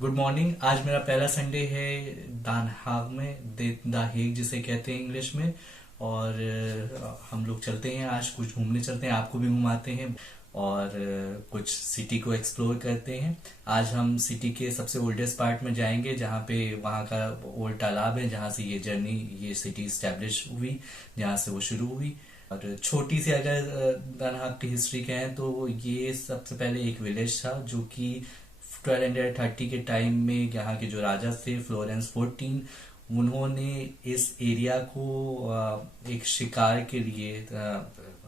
Good morning. आज मेरा पहला संडे है दान हाग में, द हेग जिसे कहते हैं इंग्लिश में। और हम लोग चलते हैं, आज कुछ घूमने चलते हैं, आपको भी घुमाते हैं और कुछ सिटी को एक्सप्लोर करते हैं। आज हम सिटी के सबसे ओल्डेस्ट पार्ट में जाएंगे, जहाँ पे वहाँ का ओल्ड तालाब है, जहाँ से ये जर्नी, ये सिटी स्टैब्लिश हुई, जहाँ से वो शुरू हुई। और छोटी सी अगर दानहाग की हिस्ट्री कहें तो ये सबसे पहले एक विलेज था, जो कि 1230 के टाइम में यहाँ के जो राजा थे फ्लोरेंस 14, उन्होंने इस एरिया को एक शिकार के लिए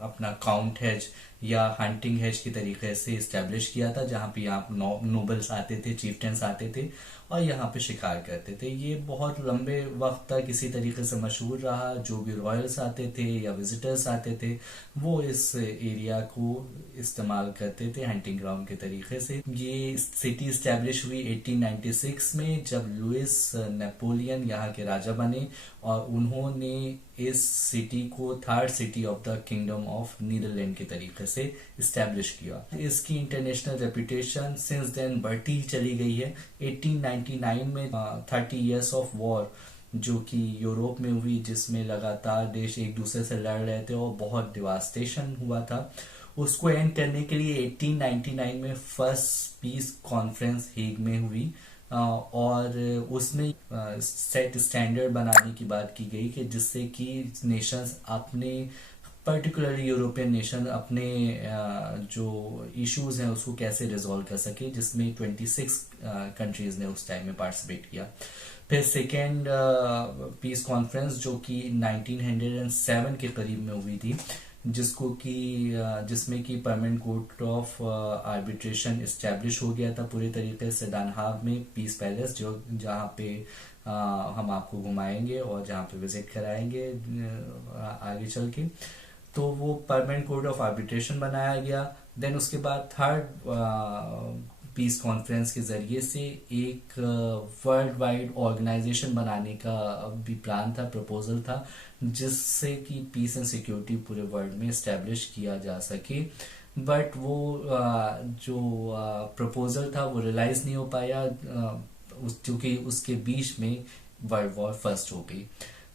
अपना काउंट हेज या हंटिंग हेज के तरीके से इस्टेब्लिश किया था, जहाँ पे यहाँ नोबल्स आते थे, चीफ्टेंस आते थे और यहाँ पे शिकार करते थे। ये बहुत लंबे वक्त तक इसी तरीके से मशहूर रहा। जो भी रॉयल्स आते थे या विजिटर्स आते थे, वो इस एरिया को इस्तेमाल करते थे हंटिंग ग्राउंड के तरीके से। ये सिटी स्टैब्लिश हुई 1896 में, जब लुइस नेपोलियन यहाँ के राजा बने और उन्होंने इस सिटी को third city of the kingdom of Netherlands के तरीके से इस्टेब्लिश किया। इसकी इंटरनेशनल रेपुटेशन सिंस देन बढ़ती ही चली गई है। 1899 में 30 इयर्स ऑफ वॉर जो कि यूरोप में हुई, जिसमें लगातार देश एक दूसरे से लड़ रहे थे और बहुत डिवास्टेशन हुआ था, उसको एंड करने के लिए 1899 में फर्स्ट पीस कॉन्फ्रेंस हेग में हुई और उसमें सेट स्टैंडर्ड बनाने की बात की गई कि जिससे कि नेशंस अपने, पर्टिकुलरली यूरोपियन नेशन, अपने जो इश्यूज हैं उसको कैसे रिजॉल्व कर सके, जिसमें 26 कंट्रीज ने उस टाइम में पार्टिसिपेट किया। फिर सेकेंड पीस कॉन्फ्रेंस जो कि 1907 के करीब में हुई थी, जिसमें कि permanent court of arbitration establish हो गया था पूरे तरीके से दानहाग में, पीस पैलेस, जहाँ पे हम आपको घुमाएंगे और जहाँ पे विजिट कराएंगे आगे चल के। तो वो परमानेंट कोर्ट ऑफ आर्बिट्रेशन बनाया गया। देन उसके बाद थर्ड पीस कॉन्फ्रेंस के जरिए से एक वर्ल्ड वाइड ऑर्गेनाइजेशन बनाने का भी प्लान था, प्रपोजल था, जिससे कि पीस एंड सिक्योरिटी पूरे वर्ल्ड में इस्टेब्लिश किया जा सके। बट वो जो प्रपोजल था वो रियलाइज नहीं हो पाया, क्योंकि उसके बीच में वर्ल्ड वॉर फर्स्ट हो गई।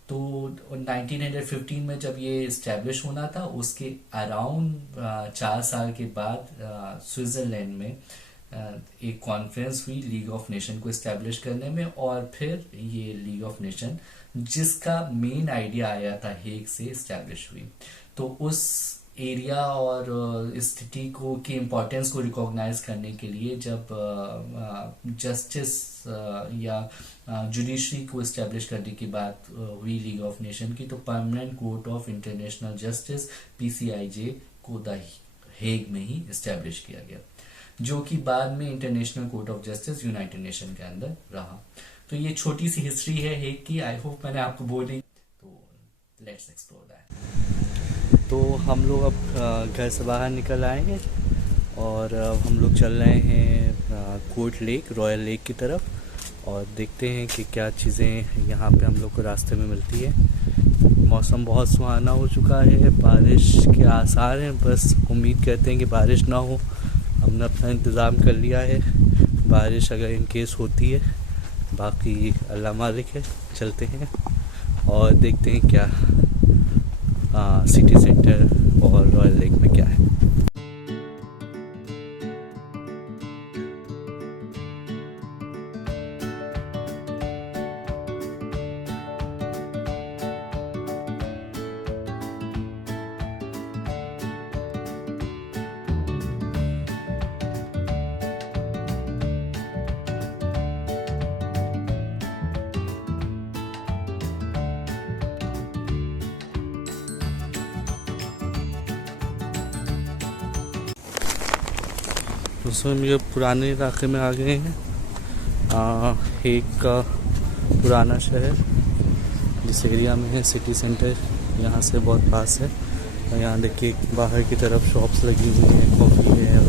तो 1915 में जब ये इस्टेब्लिश होना था, उसके अराउंड 4 साल के बाद स्विट्जरलैंड में एक कॉन्फ्रेंस हुई लीग ऑफ नेशन को इस्टेब्लिश करने में। और फिर ये लीग ऑफ नेशन, जिसका मेन आइडिया आया था हेग से, इस्टेब्लिश हुई। तो उस एरिया और स्थिति को की इम्पोर्टेंस को रिकॉग्नाइज करने के लिए जब जस्टिस या जुडिशरी को इस्टेब्लिश करने की बात हुई लीग ऑफ नेशन की, तो permanent court of international justice PCIJ को द हेग में ही इस्टेब्लिश किया गया, जो कि बाद में international court of justice United nation के अंदर रहा। तो ये छोटी सी हिस्ट्री है हेग की। आई होप मैंने आपको बोल दी। तो लेट्स एक्सप्लोर दैट। तो हम लोग अब घर से बाहर निकल आएंगे और हम लोग चल रहे हैं कोर्ट लेक, रॉयल लेक की तरफ, और देखते हैं कि क्या चीज़ें यहाँ पे हम लोग को रास्ते में मिलती है। मौसम बहुत सुहाना हो चुका है, बारिश के आसार हैं, बस उम्मीद करते हैं कि बारिश ना हो। हमने अपना इंतज़ाम कर लिया है, बारिश अगर इन केस होती है, बाकी अल्लाह मालिक है। चलते हैं और देखते हैं क्या सिटी सेंटर और रॉयल लेक में क्या है। उसमें हम ये पुराने इलाके में आ गए हैं, हेग का पुराना शहर जिस एरिया में है, सिटी सेंटर यहाँ से बहुत पास है। और यहाँ देखिए बाहर की तरफ शॉप्स लगी हुई हैं, कॉफ़ी है,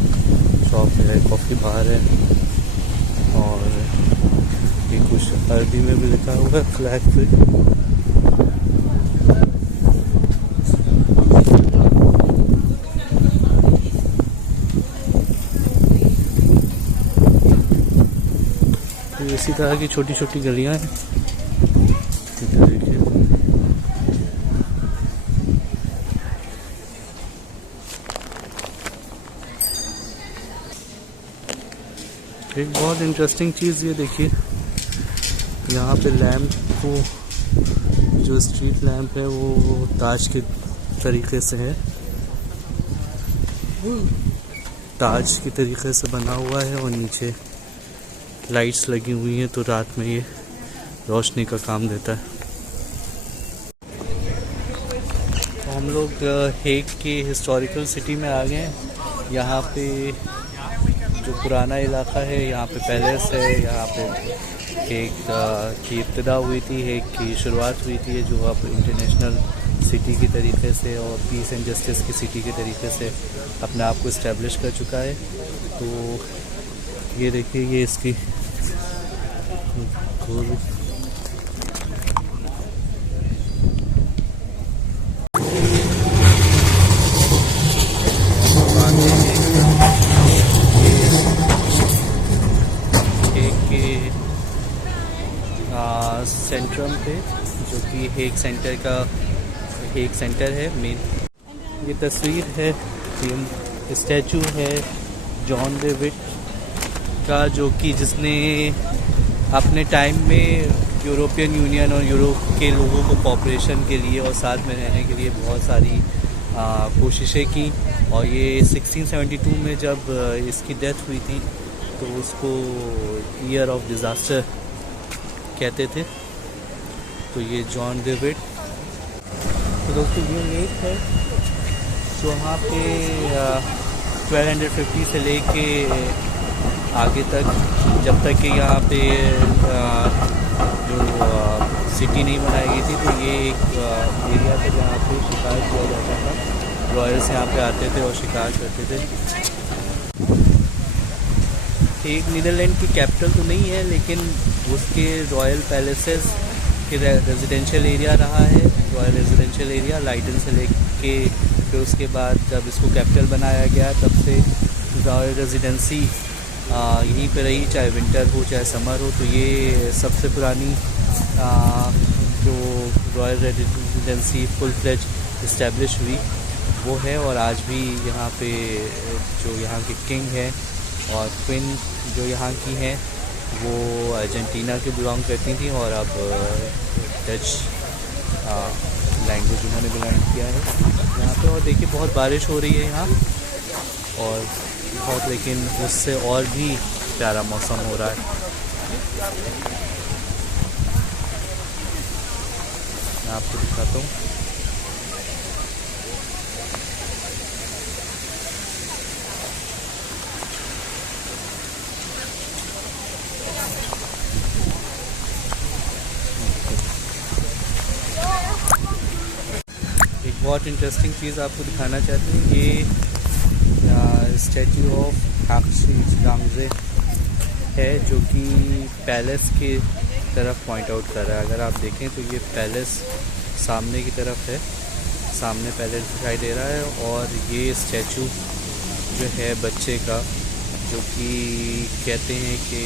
शॉप है, कॉफ़ी बार है, और ये कुछ अरबी में भी लिखा हुआ है फ्लैग पे। इसी तरह की छोटी छोटी गलियां हैं। इधर देखिए, एक बहुत इंटरेस्टिंग चीज़ ये देखिए, यहाँ पे लैम्प को, जो स्ट्रीट लैम्प है वो ताज के तरीके से है, ताज की तरीके से बना हुआ है और नीचे लाइट्स लगी हुई हैं, तो रात में ये रोशनी का काम देता है। तो हम लोग हेग के हिस्टोरिकल सिटी में आ गए हैं। यहाँ पे जो पुराना इलाका है, यहाँ पे पैलेस है, यहाँ पे हेग की इब्तिदा हुई थी, हेग की शुरुआत हुई थी, जो अब इंटरनेशनल सिटी की तरीके से और पीस एंड जस्टिस की सिटी के तरीके से अपने आप को इस्टेब्लिश कर चुका है। तो ये देखिए, ये इसकी सेंट्रम पे, जो कि हेग सेंटर का हेग सेंटर है मेन। ये तस्वीर है, ये स्टैचू है जॉन डेविड का, जो कि जिसने अपने टाइम में यूरोपियन यूनियन और यूरोप के लोगों को कॉपरेशन के लिए और साथ में रहने के लिए बहुत सारी कोशिशें की। और ये 1672 में जब इसकी डेथ हुई थी तो उसको ईयर ऑफ डिज़ास्टर कहते थे। तो ये जॉन डेविड, तो दोस्तों ये लेक है जो वहाँ पे 1250 से लेके आगे तक, जब तक कि यहाँ पे जो सिटी नहीं बनाई गई थी, तो ये एक एरिया था जहाँ पे शिकार किया जाता था। रॉयल्स यहाँ पे आते थे और शिकार करते थे। एक नीदरलैंड की कैपिटल तो नहीं है, लेकिन उसके रॉयल पैलेसेस के रेजिडेंशियल एरिया रहा है। रॉयल रेजिडेंशियल एरिया लाइडन से लेके, फिर उसके बाद जब इसको कैपिटल बनाया गया तब से रॉयल रेजिडेंसी यहीं पे रही, चाहे विंटर हो चाहे समर हो। तो ये सबसे पुरानी जो royal residency full fledge establish हुई वो है। और आज भी यहाँ पे जो यहाँ के किंग है और क्वीन जो यहाँ की हैं वो अर्जेंटीना के बिलोंग करती थी, और अब डच लैंग्वेज उन्होंने बिलोंग किया है यहाँ पे। और देखिए बहुत बारिश हो रही है यहाँ, और बहुत, लेकिन उससे और भी प्यारा मौसम हो रहा है। मैं आपको दिखाता हूँ। एक बहुत इंटरेस्टिंग चीज़ आपको दिखाना चाहते हैं। ये स्टैचू ऑफ हाक्सी है, जो कि पैलेस के तरफ पॉइंट आउट कर रहा है। अगर आप देखें तो ये पैलेस सामने की तरफ है, सामने पैलेस दिखाई दे रहा है। और ये स्टैचू जो है बच्चे का, जो कि कहते हैं कि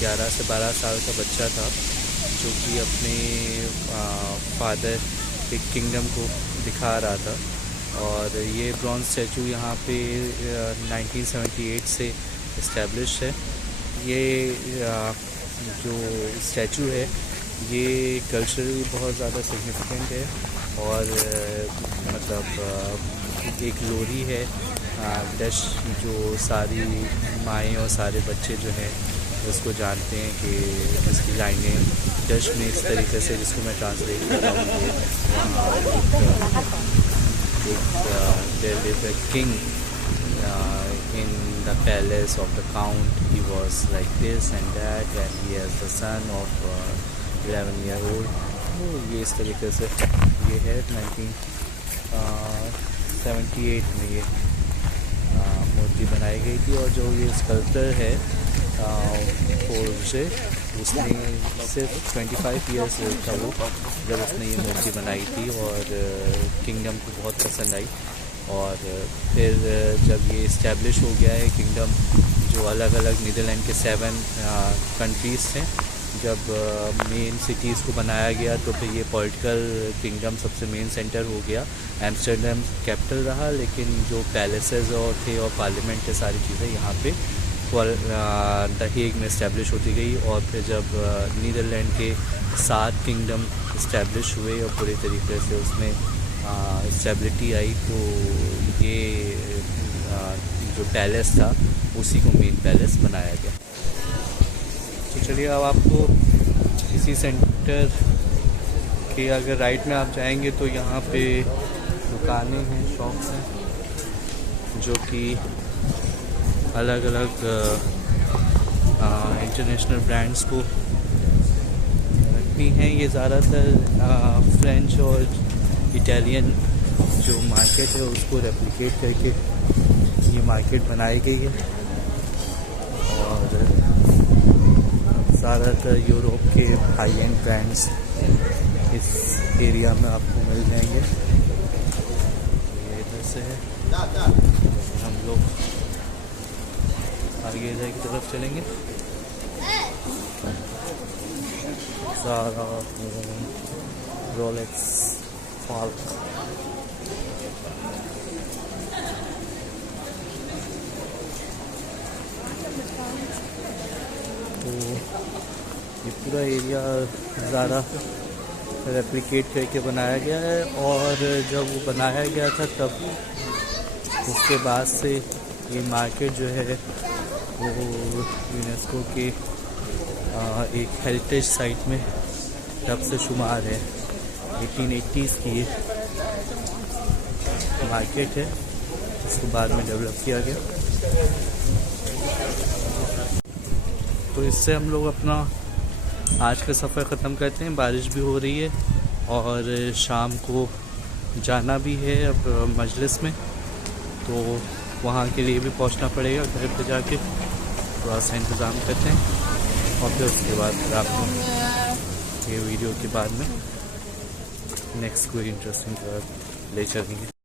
11 से 12 साल का बच्चा था, जो कि अपने फादर के किंगडम को दिखा रहा था। और ये ब्रॉन्ज स्टैचू यहाँ पे 1978 से इस्टेब्लिश है। ये जो स्टैचू है ये कल्चरली बहुत ज़्यादा सिग्निफिकेंट है। और मतलब एक लोरी है डच, जो सारी माएँ और सारे बच्चे जो हैं उसको जानते हैं कि इसकी लाइनें डच में इस तरीके से, जिसको मैं ट्रांसलेट कर रहा हूँ, वहाँ there lived a king in the palace of the count. He was like this and that, and he has the son of 11-year-old. तो ये इस तरीके से ये है 1978 में ये मूर्ति बनाई गई थी। और जो ये स्कल्पटर है से, उसने सिर्फ 25 ईयर्स था वो, जब उसने ये मूर्ति बनाई थी। और किंगडम को बहुत पसंद आई, और फिर जब ये इस्टेब्लिश हो गया है किंगडम, जो अलग अलग नीदरलैंड के 7 कंट्रीज़ थे, जब मेन सिटीज़ को बनाया गया तो फिर ये पॉलिटिकल किंगडम सबसे मेन सेंटर हो गया। एम्स्टर्डम कैपिटल रहा, लेकिन जो पैलेसेस और थे और पार्लियामेंट थे, सारी चीज़ें यहाँ पे द हेग में इस्टेब्लिश होती गई। और फिर जब नीदरलैंड के 7 किंगडम इस्टेब्लिश हुए और पूरे तरीके से उसमें स्टेबिलिटी आई, तो ये जो पैलेस था उसी को मेन पैलेस बनाया गया। तो चलिए अब आपको इसी सेंटर के अगर राइट में आप जाएंगे तो यहाँ पे दुकानें हैं, शॉप्स हैं, जो कि अलग अलग इंटरनेशनल ब्रांड्स को रखती हैं। ये ज़्यादातर फ्रेंच और इटालियन जो मार्केट है उसको रेप्लिकेट करके ये मार्केट बनाई गई है। और ज़्यादातर यूरोप के हाई एंड ब्रांड्स इस एरिया में आपको मिल जाएंगे। ये इधर से है, हम लोग आगे इधर की तरफ चलेंगे। ज़ारा, रोलेक्स, फाल्क, तो ये पूरा एरिया ज़्यादा रेप्लिकेट करके बनाया गया है। और जब वो बनाया गया था तब उसके बाद से ये मार्केट जो है वो यूनेस्को के एक हेरिटेज साइट में तब से शुमार है। 1880s की ये मार्केट है, इसको बाद में डेवलप किया गया। तो इससे हम लोग अपना आज का सफ़र ख़त्म करते हैं। बारिश भी हो रही है और शाम को जाना भी है अब मजलिस में, तो वहाँ के लिए भी पहुँचना पड़ेगा। घर पे जाके थोड़ा सा इंतज़ाम करते हैं और फिर उसके बाद आपको ये वीडियो के बाद में नेक्स्ट कोई इंटरेस्टिंग ले चलेंगे।